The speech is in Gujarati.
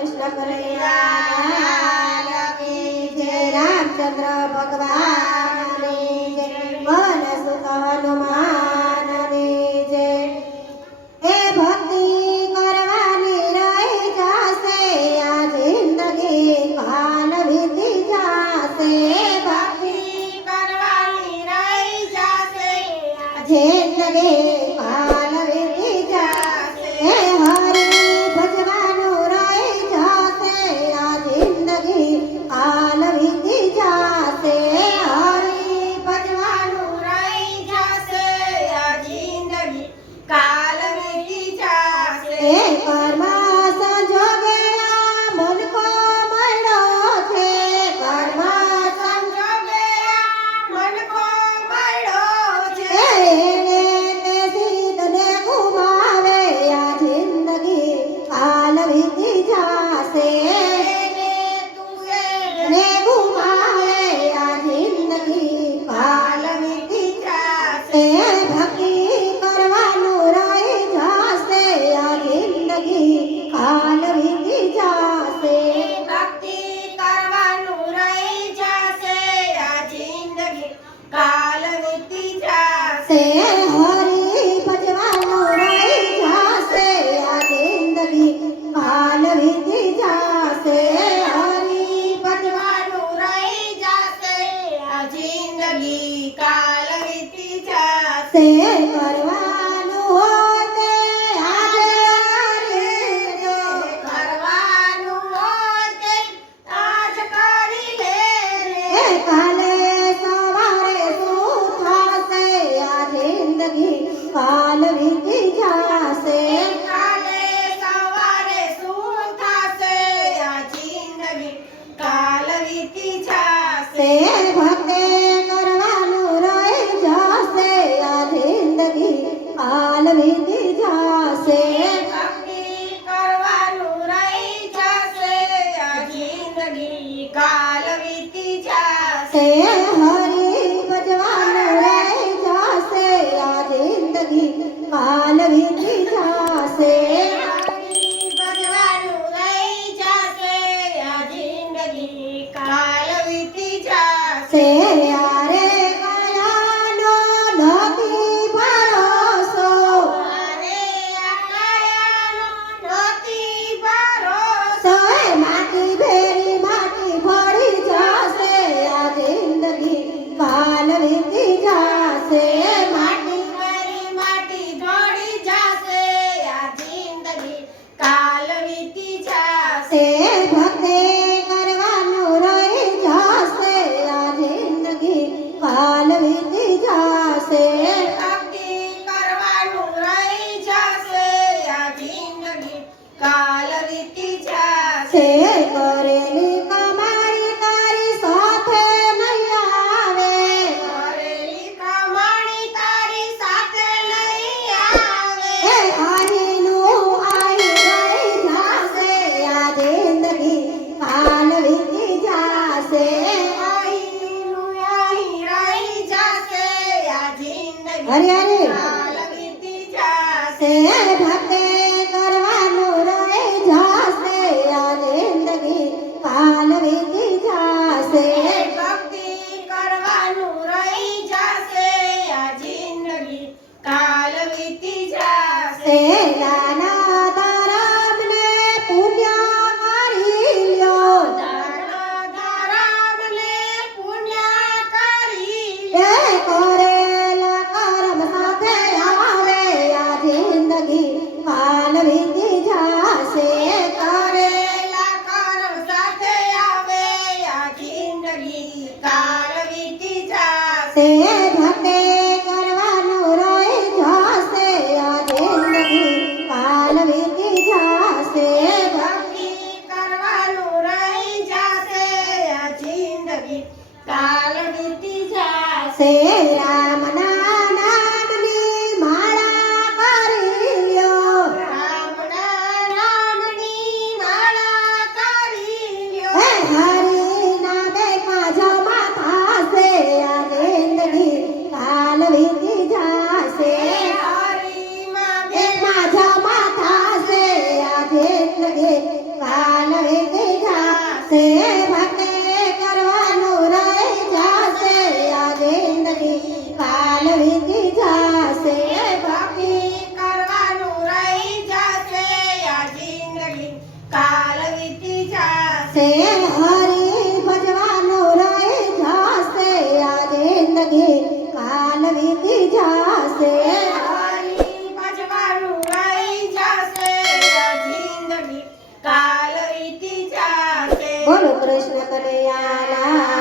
કૃષ્ણ કનૈયા જય રામચંદ્ર ભગવાન મન સુત હનુમાન જય. એ ભક્તિ કરવાની રહી જાશે આ જિંદગી કાલ વીતી જાશે. ભક્તિ કરવાની રહી જાશે જિંદગી कालवितीच्या से 哎 છે કરેલી કમાણી તારી સાથે નહીં આવે. કરેલી કમાણી તારી સાથે નહીં આવે. એ આહીનું આહી રહી જાશે આ જિંદગી કાલ વીતી જાશે આહીનું આહી રહી જાશે આ જિંદગી હરે હરે. કાલ વીતી જાશે కాలమితి రామనా વિધિ જાશે ભક્તિ કરવાનું રહી જાશે આ જિંદગી કાલ વિધિ જાશે હરી ભજવાનું રહી જાશે આ જિંદગી કાલ વિધિ જાશે બોલો કૃષ્ણ કનૈયા